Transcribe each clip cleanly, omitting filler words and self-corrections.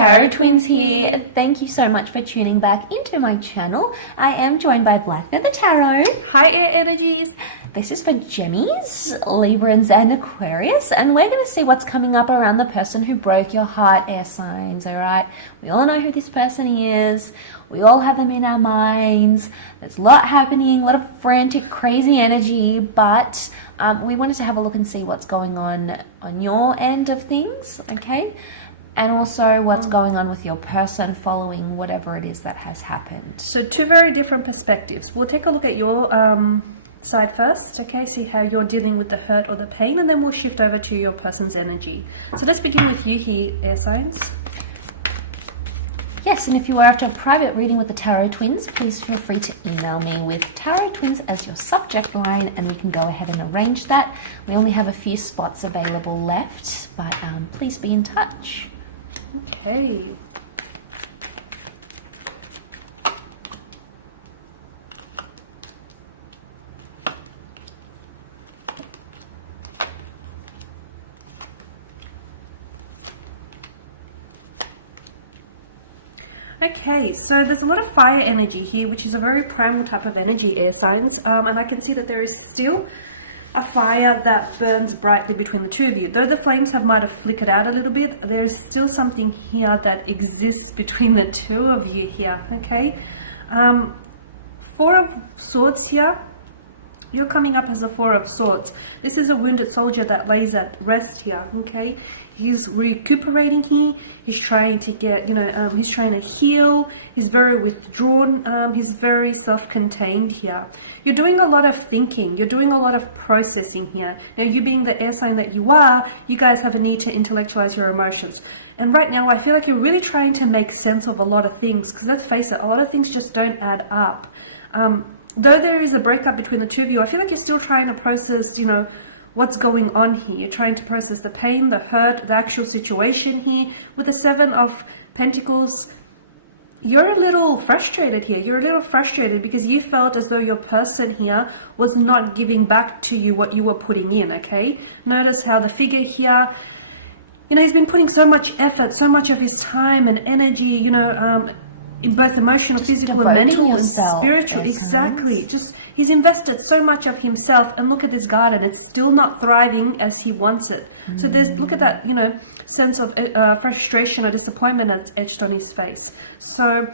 Tarot Twins here. Thank you so much for tuning back into my channel. I am joined by Black Feather Tarot. Hi Air Energies. This is for Gemmies, Librans and Aquarius, and we're going to see what's coming up around the person who broke your heart, air signs, alright? We all know who this person is. We all have them in our minds. There's a lot happening, a lot of frantic, crazy energy, but we wanted to have a look and see what's going on your end of things, okay? And also what's going on with your person following whatever it is that has happened. So two very different perspectives. We'll take a look at your side first, okay? See how you're dealing with the hurt or the pain, and then we'll shift over to your person's energy. So let's begin with you here, air signs. Yes, and if you are after a private reading with the Tarot Twins, please feel free to email me with Tarot Twins as your subject line, and we can go ahead and arrange that. We only have a few spots available left, but please be in touch. Okay. Okay, so there's a lot of fire energy here, which is a very primal type of energy, air signs, and I can see that there is still a fire that burns brightly between the two of you. Though the flames might have flickered out a little bit, there's still something here that exists between the two of you here, okay? Four of Swords here. You're coming up as a Four of Swords. This is a wounded soldier that lays at rest here, okay? He's recuperating here. He's trying to get, he's trying to heal. He's very withdrawn. He's very self-contained here. You're doing a lot of thinking. You're doing a lot of processing here. Now, you being the air sign that you are, you guys have a need to intellectualize your emotions. And right now, I feel like you're really trying to make sense of a lot of things. Because let's face it, a lot of things just don't add up. Though there is a breakup between the two of you, I feel like you're still trying to process, what's going on here. You're trying to process the pain, the hurt, the actual situation here. With the Seven of Pentacles, you're a little frustrated here. You're a little frustrated because you felt as though your person here was not giving back to you what you were putting in, okay? Notice how the figure here, he's been putting so much effort, so much of his time and energy, in both emotional, just physical, and mental, and spiritual. Exactly. Just he's invested so much of himself, and look at this garden; it's still not thriving as he wants it. So look at that, sense of frustration or disappointment that's etched on his face. So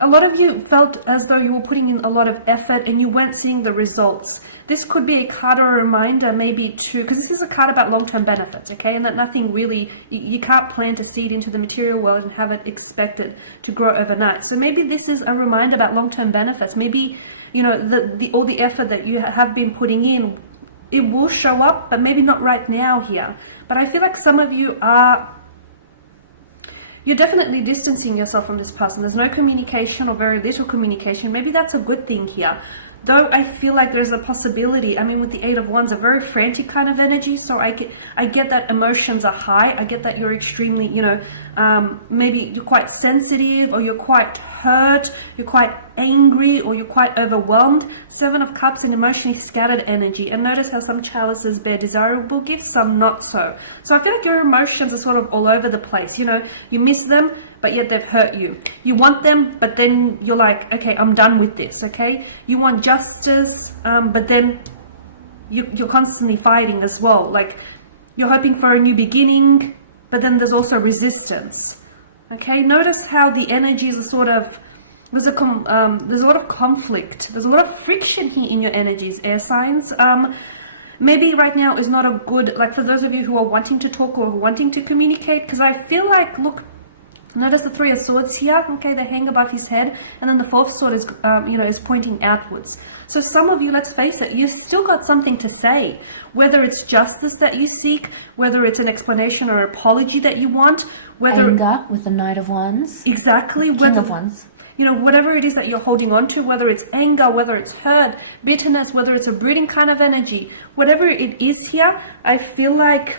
a lot of you felt as though you were putting in a lot of effort, and you weren't seeing the results. This could be a card or a reminder maybe because this is a card about long-term benefits, okay? And that nothing really, you can't plant a seed into the material world and have it expected to grow overnight. So maybe this is a reminder about long-term benefits. Maybe, all the effort that you have been putting in, it will show up, but maybe not right now here. But I feel like some of you you're definitely distancing yourself from this person. There's no communication or very little communication. Maybe that's a good thing here. Though I feel like there's a possibility, with the Eight of Wands, a very frantic kind of energy, so I get that emotions are high. I get that you're extremely, maybe you're quite sensitive, or you're quite hurt, you're quite angry, or you're quite overwhelmed. Seven of Cups and emotionally scattered energy. And notice how some chalices bear desirable gifts, some not so. So I feel like your emotions are sort of all over the place. You miss them, but yet they've hurt you. You want them, but then you're like, okay, I'm done with this, okay? You want justice, but then you're constantly fighting as well. Like, you're hoping for a new beginning, but then there's also resistance, okay? Notice how the energies are sort of, there's a lot of conflict. There's a lot of friction here in your energies, air signs. Maybe right now is not a good, like for those of you who are wanting to talk or wanting to communicate, because I feel like, look, notice the Three of Swords here, okay, they hang above his head, and then the Fourth Sword is, is pointing outwards. So some of you, let's face it, you've still got something to say, whether it's justice that you seek, whether it's an explanation or apology that you want, whether... Anger with the Knight of Wands. Exactly. King of Wands. Whatever it is that you're holding on to, whether it's anger, whether it's hurt, bitterness, whether it's a brooding kind of energy, whatever it is here, I feel like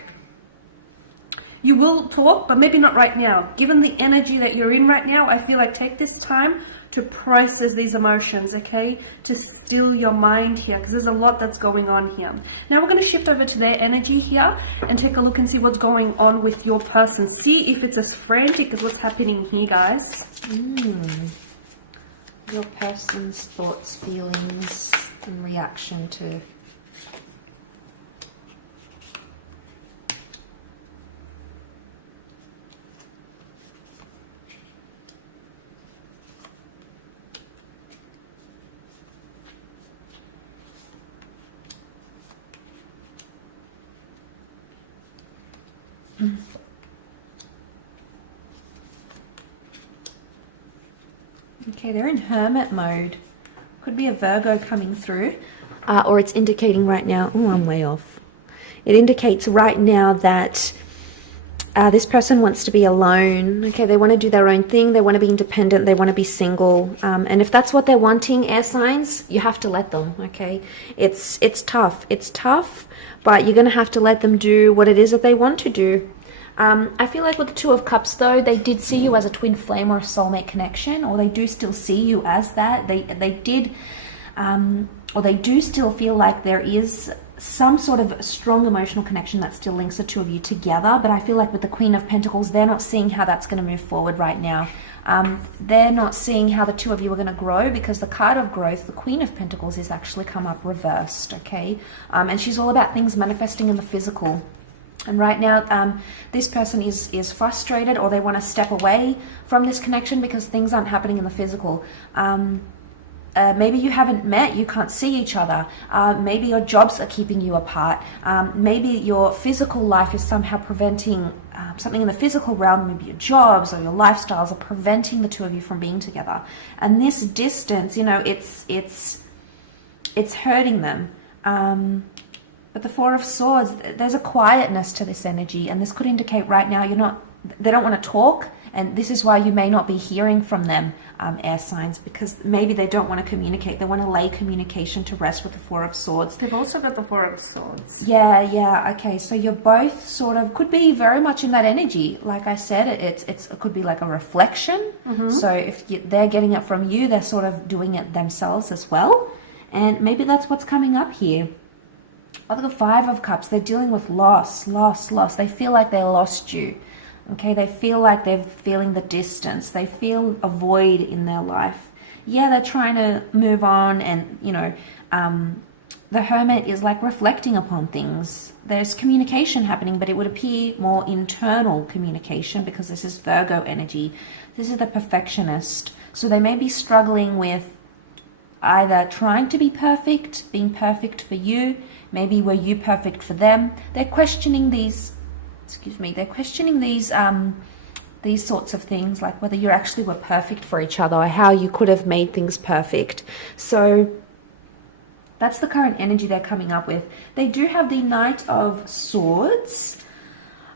you will talk, but maybe not right now. Given the energy that you're in right now, I feel like take this time to process these emotions, okay? To still your mind here, because there's a lot that's going on here. Now we're going to shift over to their energy here and take a look and see what's going on with your person. See if it's as frantic as what's happening here, guys. Your person's thoughts, feelings, and reaction to... Okay, they're in hermit mode. Could be a Virgo coming through. Or it's indicating right now... Oh, I'm way off. It indicates right now that this person wants to be alone. Okay, they want to do their own thing. They want to be independent. They want to be single. And if that's what they're wanting, air signs, you have to let them, okay? It's tough. It's tough, but you're going to have to let them do what it is that they want to do. I feel like with the Two of Cups, though, they did see you as a twin flame or a soulmate connection, or they do still see you as that. They did, or they do still feel like there is some sort of strong emotional connection that still links the two of you together. But I feel like with the Queen of Pentacles, they're not seeing how that's going to move forward right now. They're not seeing how the two of you are going to grow, because the card of growth, the Queen of Pentacles, is actually come up reversed, okay? And she's all about things manifesting in the physical. And right now, this person is frustrated, or they want to step away from this connection because things aren't happening in the physical. Maybe you haven't met, you can't see each other. Maybe your jobs are keeping you apart. Maybe your physical life is somehow preventing something in the physical realm. Maybe your jobs or your lifestyles are preventing the two of you from being together. And this distance, you know, it's hurting them. But the Four of Swords, there's a quietness to this energy, and this could indicate right now they don't want to talk, and this is why you may not be hearing from them, air signs, because maybe they don't want to communicate. They want to lay communication to rest with the Four of Swords. They've also got the Four of Swords. Yeah, okay, so you're both sort of, could be very much in that energy. Like I said, it could be like a reflection. So if they're getting it from you, they're sort of doing it themselves as well, and maybe that's what's coming up here. Of the Five of Cups, they're dealing with loss. They feel like they lost you. Okay, they feel like they're feeling the distance. They feel a void in their life. Yeah, they're trying to move on, and, you know, the Hermit is like reflecting upon things. There's communication happening, but it would appear more internal communication, because this is Virgo energy. This is the perfectionist. So they may be struggling with either trying to be perfect, being perfect for you. Maybe were you perfect for them? They're questioning these, these sorts of things, like whether you actually were perfect for each other, or how you could have made things perfect. So that's the current energy they're coming up with. They do have the Knight of Swords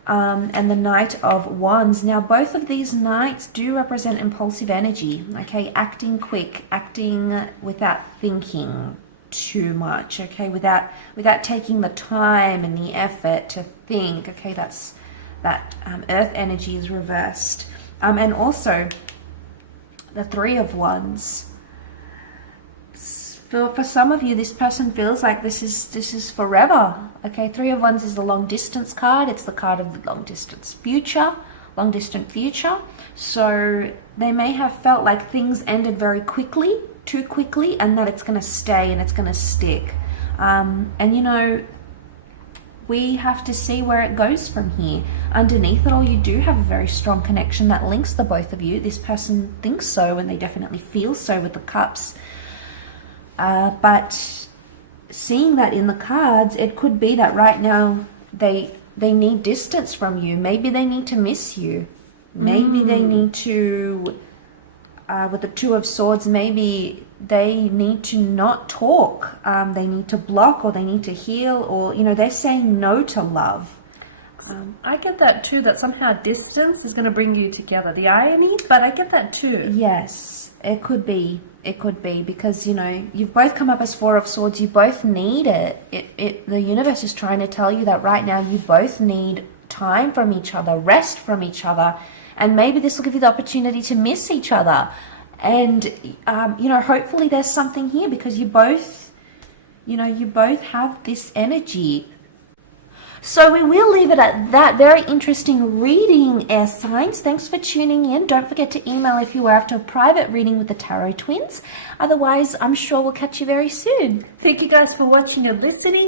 and the Knight of Wands. Now, both of these knights do represent impulsive energy, okay? Acting quick, acting without thinking too much, okay? Without taking the time and the effort to think, okay? That Earth energy is reversed. And also the Three of Wands. For some of you, this person feels like this is forever. Okay, Three of Wands is the long distance card. It's the card of the long distant future. So they may have felt like things ended very quickly, too quickly, and that it's going to stay and it's going to stick. And you know, we have to see where it goes from here. Underneath it all, you do have a very strong connection that links the both of you. This person thinks so, and they definitely feel so with the cups. But seeing that in the cards, it could be that right now they need distance from you. Maybe they need to miss you. Maybe they need to, with the Two of Swords, maybe they need to not talk. They need to block, or they need to heal, or, you know, they're saying no to love. I get that too, that somehow distance is going to bring you together. The irony, but I get that too. Yes, it could be. It could be, because, you know, you've both come up as Four of Swords. You both need it. The universe is trying to tell you that right now you both need time from each other, rest from each other, and maybe this will give you the opportunity to miss each other. And, you know, hopefully there's something here because you both, you know, you both have this energy. So we will leave it at that. Very interesting reading, air signs. Thanks for tuning in. Don't forget to email if you are after a private reading with the Tarot Twins. Otherwise, I'm sure we'll catch you very soon. Thank you guys for watching and listening.